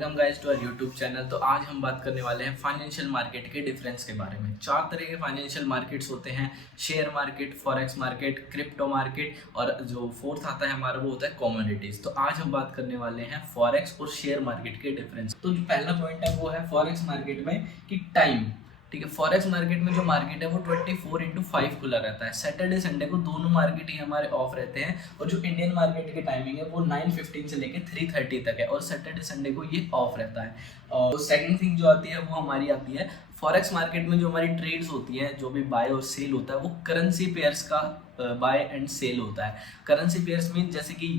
Welcome guys to our YouTube channel. तो आज हम बात करने वाले हैं फाइनेंशियल मार्केट के डिफरेंस के बारे में। चार तरह के फाइनेंशियल मार्केट्स होते हैं: share market, forex market, crypto market और जो फोर्थ आता है हमारा वो होता है कमोडिटीज। तो आज हम बात करने वाले हैं फॉरेक्स और शेयर मार्केट के डिफरेंस। तो जो पहला पॉइंट है वो है फॉरेक्स मार्केट में कि टाइम। ठीक है, फॉरेक्स मार्केट में जो मार्केट है वो 24/5 खुला रहता है। सैटरडे संडे को दोनों मार्केट ही हमारे ऑफ रहते हैं और जो इंडियन मार्केट की टाइमिंग है वो 9:15 से लेके 3:30 तक है और सैटरडे संडे को ये ऑफ रहता है। और सेकंड थिंग जो आती है वो हमारी आती है फॉरेक्स मार्केट में जो हमारी ट्रेड्स होती है, जो भी बाय और सेल होता है वो करेंसी पेयर्स का बाय एंड सेल होता है। करेंसी पेयर्स मीन जैसे कि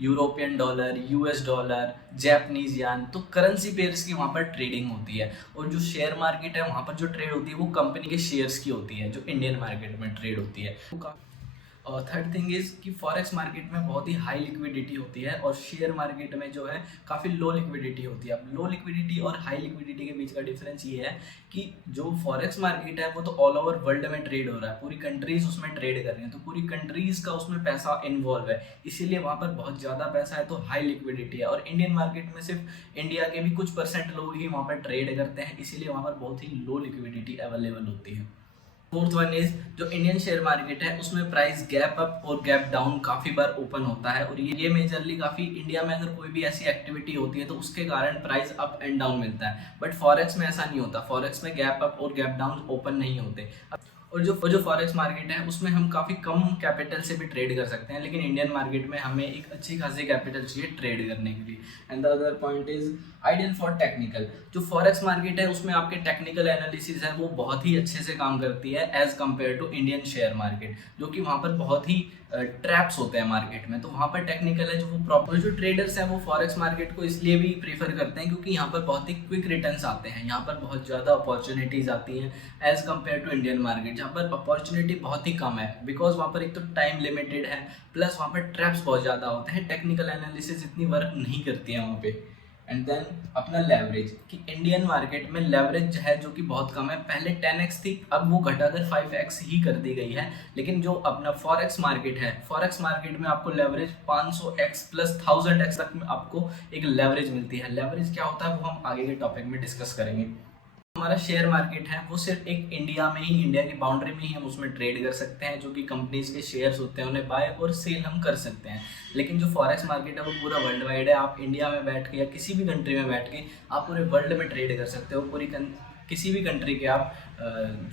European dollar, US dollar, Japanese यान, तो करेंसी पेयर्स की वहाँ पर ट्रेडिंग होती है। और जो शेयर मार्केट है वहाँ पर जो ट्रेड होती है वो कंपनी के शेयर्स की होती है, जो इंडियन मार्केट में ट्रेड होती है। और थर्ड थिंग इज कि फॉरेक्स मार्केट में बहुत ही हाई लिक्विडिटी होती है और शेयर मार्केट में जो है काफ़ी लो लिक्विडिटी होती है। अब लो लिक्विडिटी और हाई लिक्विडिटी के बीच का डिफरेंस ये है कि जो फॉरेक्स मार्केट है वो तो ऑल ओवर वर्ल्ड में ट्रेड हो रहा है, पूरी कंट्रीज उसमें ट्रेड कर रही हैं, तो पूरी कंट्रीज का उसमें पैसा इन्वॉल्व है, इसीलिए वहाँ पर बहुत ज़्यादा पैसा है, तो हाई लिक्विडिटी है। और इंडियन मार्केट में सिर्फ इंडिया के भी कुछ % लोग ही वहाँ पर ट्रेड करते हैं, इसीलिए वहाँ पर बहुत ही लो लिक्विडिटी अवेलेबल होती है। फोर्थ वन इज जो इंडियन शेयर मार्केट है उसमें प्राइस गैप अप और गैप डाउन काफी बार ओपन होता है और ये मेजरली काफी इंडिया में अगर कोई भी ऐसी एक्टिविटी होती है तो उसके कारण प्राइस अप एंड डाउन मिलता है। बट फॉरेक्स में ऐसा नहीं होता, फॉरेक्स में गैप अप और गैप डाउन ओपन नहीं होते। और जो फॉरेक्स मार्केट है उसमें हम काफ़ी कम कैपिटल से भी ट्रेड कर सकते हैं, लेकिन इंडियन मार्केट में हमें एक अच्छी खासी कैपिटल चाहिए ट्रेड करने के लिए। And the other point is ideal for technical. जो फॉरेक्स मार्केट है उसमें आपके टेक्निकल एनालिसिस है वो बहुत ही अच्छे से काम करती है as compared to Indian share market, जो कि वहाँ पर बहुत ही ट्रैप्स होते हैं मार्केट में, तो वहाँ पर टेक्निकल है जो वो प्रॉपर। जो ट्रेडर्स हैं वो फॉरेक्स मार्केट को इसलिए भी प्रीफर करते हैं क्योंकि यहाँ पर बहुत ही क्विक रिटर्न्स आते हैं, यहाँ पर बहुत ज़्यादा अपॉर्चुनिटीज आती हैं as compared to Indian market जहाँ पर अपॉर्चुनिटी बहुत ही कम है, बिकॉज वहाँ पर एक तो टाइम लिमिटेड है, प्लस वहाँ पर ट्रैप्स बहुत ज़्यादा होते हैं, टेक्निकल एनालिसिस इतनी वर्क नहीं करती है वहाँ पे। एंड देन अपना लेवरेज, कि इंडियन मार्केट में लेवरेज है जो कि बहुत कम है, पहले 10x थी, अब वो घटाकर 5x ही कर दी गई है। लेकिन जो अपना फॉरेक्स मार्केट है, फॉरेक्स मार्केट में आपको लेवरेज 500x प्लस 1000x तक में आपको एक लेवरेज मिलती है। लेवरेज क्या होता है वो हम आगे के टॉपिक में डिस्कस करेंगे। हमारा शेयर मार्केट है वो सिर्फ एक इंडिया में ही, इंडिया की बाउंड्री में ही हम उसमें ट्रेड कर सकते हैं, जो कि कंपनीज के शेयर्स होते हैं उन्हें बाय और सेल हम कर सकते हैं। लेकिन जो फॉरेक्स मार्केट है वो पूरा वर्ल्ड वाइड है, आप इंडिया में बैठ के या किसी भी कंट्री में बैठ के आप पूरे वर्ल्ड में ट्रेड कर सकते हो। किसी भी कंट्री के आप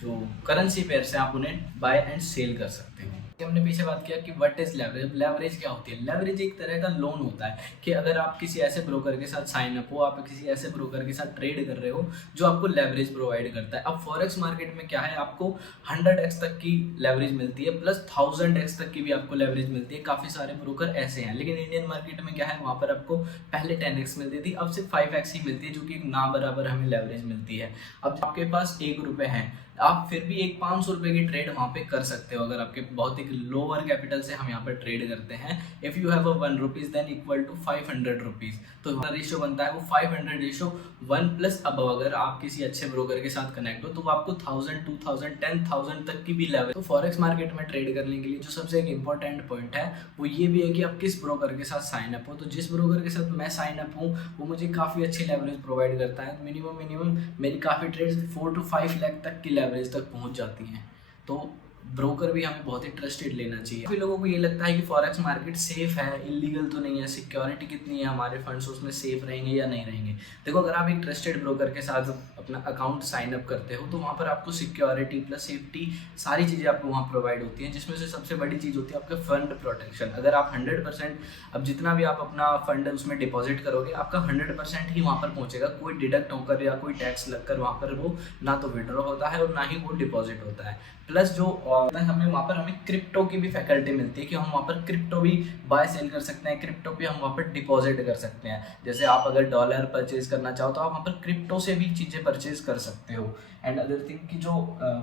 जो करेंसी पेयर्स हैं आप उन्हें बाय एंड सेल कर सकते हो। हमने पीछे बात किया कि व्हाट इज लेवरेज। लेवरेज क्या होती है? लेवरेज एक तरह का लोन होता है कि अगर आप किसी ऐसे ब्रोकर के साथ साइन अप हो, आप किसी ऐसे ब्रोकर के साथ ट्रेड कर रहे हो जो आपको लेवरेज प्रोवाइड करता है। अब फॉरेक्स मार्केट में क्या है, आपको 100x तक की लेवरेज मिलती है, प्लस 1000x तक की भी आपको लेवरेज मिलती है। काफ़ी सारे ब्रोकर ऐसे हैं। लेकिन इंडियन मार्केट में क्या है, वहाँ पर आपको पहले 10x मिलती थी, अब सिर्फ 5x ही मिलती है, जो कि एक ना बराबर हमें लेवरेज मिलती है। अब आपके पास 1 रुपये है, आप फिर भी एक 500 रुपये की ट्रेड वहाँ पे कर सकते हो अगर आपके बहुत एक लोअर कैपिटल से हम यहाँ पर ट्रेड करते हैं। If you have a 1 rupees then equal to 500 rupees, तो हमारा रेशियो बनता है वो 500:1 प्लस। अब अगर आप किसी अच्छे ब्रोकर के साथ कनेक्ट हो तो वो आपको 1000, 2000, 10,000 तक की भी लेवल। तो फॉरेक्स मार्केट में ट्रेड करने के लिए जो सबसे एक इंपॉर्टेंट पॉइंट है वो ये भी है कि आप किस ब्रोकर के साथ साइन अप हो। तो जिस ब्रोकर के साथ मैं साइन अप हूँ वो मुझे काफ़ी अच्छी लेवरेज प्रोवाइड करता है। मिनिमम मेरी काफ़ी ट्रेड्स 4 to 5 लाख तक की लेवरेज तक पहुंच जाती हैं। तो ब्रोकर भी हमें बहुत ही ट्रस्टेड लेना चाहिए। काफ़ी लोगों को ये लगता है कि फॉरेक्स मार्केट सेफ है, इलीगल तो नहीं है, सिक्योरिटी कितनी है, हमारे फंड्स उसमें सेफ रहेंगे या नहीं रहेंगे। देखो, अगर आप एक ट्रस्टेड ब्रोकर के साथ अपना अकाउंट साइन अप करते हो तो वहाँ पर आपको सिक्योरिटी प्लस सेफ्टी सारी चीज़ें आपको वहाँ प्रोवाइड होती हैं, जिसमें से सबसे बड़ी चीज़ होती है आपका फंड प्रोटेक्शन। अगर आप 100%, अब जितना भी आप अपना फंड उसमें डिपॉजिट करोगे आपका 100% ही वहाँ पर पहुँचेगा, कोई डिडक्ट होकर या कोई टैक्स लगकर वहाँ पर वो ना तो विड्रॉ होता है और ना ही वो डिपॉजिट होता है। प्लस जो हमें वहाँ पर हमें क्रिप्टो की भी फैकल्टी मिलती है कि हम वहाँ पर क्रिप्टो भी बाय सेल कर सकते हैं, क्रिप्टो पे हम वहाँ पर डिपॉजिट कर सकते हैं। जैसे आप अगर डॉलर परचेज करना चाहो तो आप वहाँ पर क्रिप्टो से भी चीज़ें परचेज कर सकते हो। एंड अदर थिंग कि जो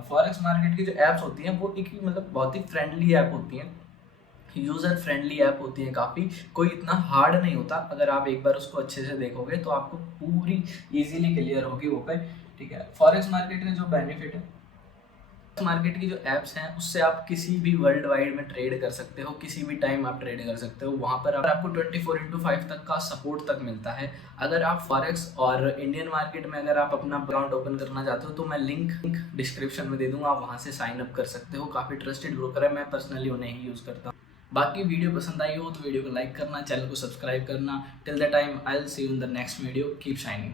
फॉरेक्स मार्केट की जो ऐप्स होती हैं वो एक मतलब बहुत ही फ्रेंडली ऐप होती हैं, यूज़र फ्रेंडली ऐप होती है काफ़ी, कोई इतना हार्ड नहीं होता। अगर आप एक बार उसको अच्छे से देखोगे तो आपको पूरी इजीली क्लियर होगी वो पे। ठीक है, फॉरेक्स मार्केट का जो बेनिफिट है मार्केट की जो ऐप्स हैं उससे आप किसी भी वर्ल्ड वाइड में ट्रेड कर सकते हो, किसी भी टाइम आप ट्रेड कर सकते हो। वहाँ पर आपको 24/5 तक का सपोर्ट तक मिलता है। अगर आप फॉरेक्स और इंडियन मार्केट में अगर आप अपना अकाउंट ओपन करना चाहते हो तो मैं लिंक डिस्क्रिप्शन में दे दूंगा, आप वहाँ से साइन अप कर सकते हो। काफ़ी ट्रस्टेड ब्रोकर है, मैं पर्सनली उन्हें ही यूज़ करता हूँ। बाकी वीडियो पसंद आई हो तो वीडियो को लाइक करना, चैनल को सब्सक्राइब करना। Till the time I will see you in the next video. Keep shining.